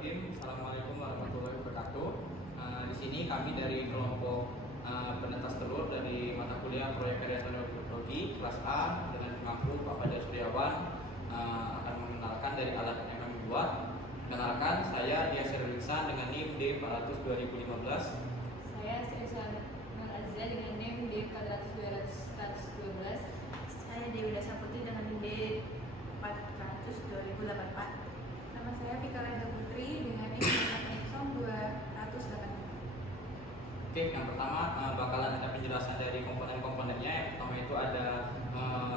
Bismillahirrahmanirrahim. Assalamualaikum warahmatullahi wabarakatuh. Di sini kami dari kelompok penetas telur dari mata kuliah Proyek Karya Teknologi kelas A dengan pengampu Pak Fajar Suryawan akan mengenalkan dari alat yang kami buat. Kenalkan, saya Dia Serwiksan dengan NIM D400 2015. Saya Sirsa Nur Azza dengan NIM D400-200-112. Saya Dewi Dasaputi dengan NIM D400 2084. Nama saya Vika Lenda Putri dengan NIM 285. Oke, yang pertama bakalan ada penjelasan dari komponen-komponennya. Yang pertama itu ada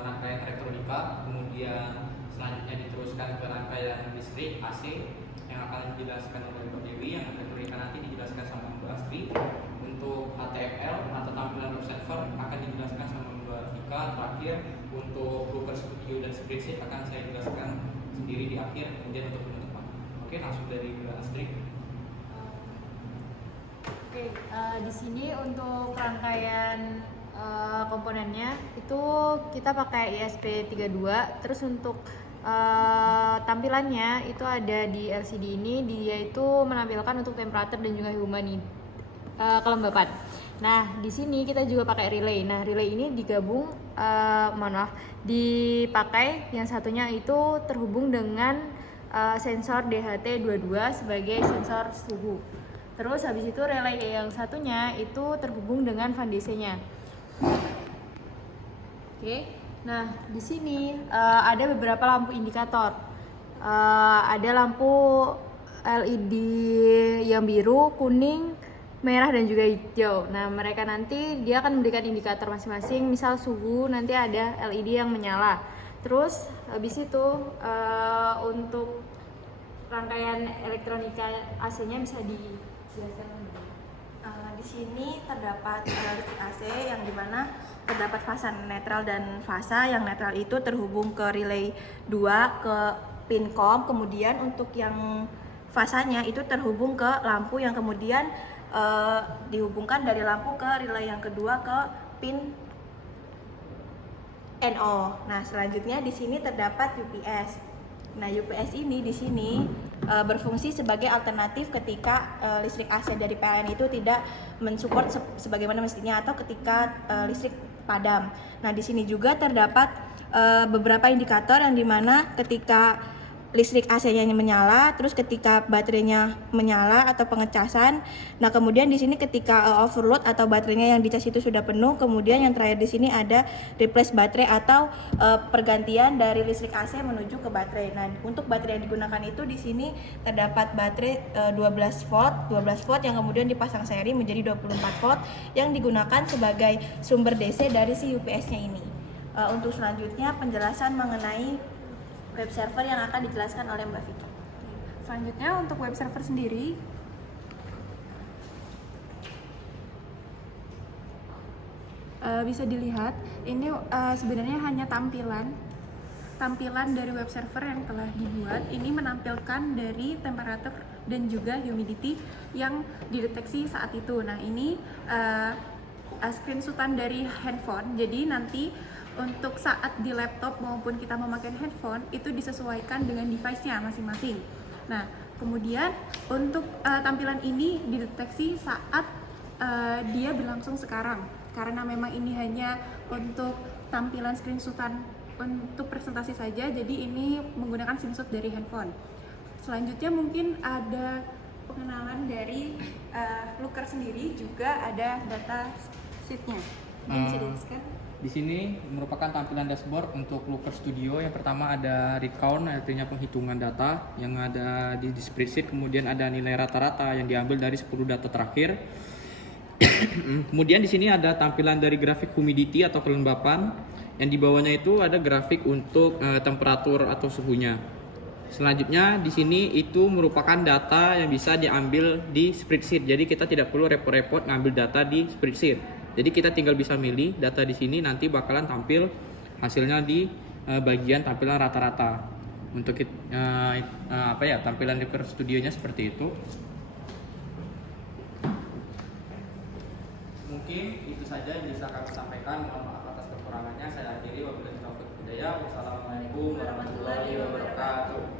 rangkaian elektronika, kemudian selanjutnya diteruskan ke rangkaian listrik AC yang akan dijelaskan oleh Mbak Dewi, yang elektronika nanti dijelaskan sama Mbak Astri. Untuk HTML atau tampilan web server akan dijelaskan sama Mbak Vika. Terakhir untuk Looker Studio dan Spreadsheet akan saya jelaskan sendiri di akhir, kemudian untuk penutupan. Oke, langsung dari Mbak Astri. Oke, di sini untuk rangkaian komponennya itu kita pakai ESP32. Terus untuk tampilannya itu ada di LCD ini, dia itu menampilkan untuk temperatur dan juga kelembapan. Nah, di sini kita juga pakai relay. Nah, relay ini digabung, dipakai yang satunya itu terhubung dengan sensor DHT22 sebagai sensor suhu. Terus habis itu relay yang satunya itu terhubung dengan Van DC-nya. Oke. Nah, di sini ada beberapa lampu indikator. Ada lampu LED yang biru, kuning, merah dan juga hijau. Nah, mereka nanti dia akan memberikan indikator masing-masing. Misal suhu nanti ada LED yang menyala. Terus habis itu untuk rangkaian elektronika AC-nya bisa dijelaskan. Di sini terdapat listrik AC yang dimana terdapat fasa netral dan fasa. Yang netral itu terhubung ke relay 2 ke pin COM. Kemudian untuk yang fasanya itu terhubung ke lampu yang kemudian dihubungkan dari lampu ke relay yang kedua ke pin NO. Nah, selanjutnya di sini terdapat UPS. Nah, UPS ini di sini berfungsi sebagai alternatif ketika listrik AC dari PLN itu tidak mensupport sebagaimana mestinya atau ketika listrik padam. Nah, di sini juga terdapat beberapa indikator yang dimana ketika listrik AC-nya menyala, terus ketika baterainya menyala atau pengecasan. Nah, kemudian di sini ketika overload atau baterainya yang dicas itu sudah penuh, kemudian yang terakhir di sini ada replace baterai atau pergantian dari listrik AC menuju ke baterai. Nah, untuk baterai yang digunakan itu di sini terdapat baterai 12 volt yang kemudian dipasang seri menjadi 24 volt yang digunakan sebagai sumber DC dari si UPS-nya ini. Untuk selanjutnya penjelasan mengenai web server yang akan dijelaskan oleh Mbak Vicky. Selanjutnya untuk web server sendiri, bisa dilihat ini sebenarnya hanya tampilan dari web server yang telah dibuat. Ini menampilkan dari temperatur dan juga humidity yang dideteksi saat itu. Nah, ini screenshotan dari handphone. Jadi nanti untuk saat di laptop maupun kita memakai handphone itu disesuaikan dengan device-nya masing-masing. Nah, kemudian untuk tampilan ini dideteksi saat dia berlangsung sekarang, karena memang ini hanya untuk tampilan screenshotan untuk presentasi saja, jadi ini menggunakan screenshot dari handphone. Selanjutnya mungkin ada pengenalan dari Looker sendiri, juga ada data sheet-nya. Bisa dijelaskan? Di sini merupakan tampilan dashboard untuk Looker Studio. Yang pertama ada read count, artinya penghitungan data yang ada di spreadsheet. Kemudian ada nilai rata-rata yang diambil dari 10 data terakhir. Kemudian di sini ada tampilan dari grafik humidity atau kelembapan. Yang di bawahnya itu ada grafik untuk temperatur atau suhunya. Selanjutnya di sini itu merupakan data yang bisa diambil di spreadsheet. Jadi kita tidak perlu repot-repot ngambil data di spreadsheet. Jadi kita tinggal bisa milih data di sini, nanti bakalan tampil hasilnya di bagian tampilan rata-rata. Untuk tampilan Looker Studionya seperti itu. Mungkin itu saja yang bisa kami sampaikan. Mohon maaf atas kekurangannya. Saya akhiri, wabillahi taufiq wal hidayah. Wassalamualaikum warahmatullahi wabarakatuh.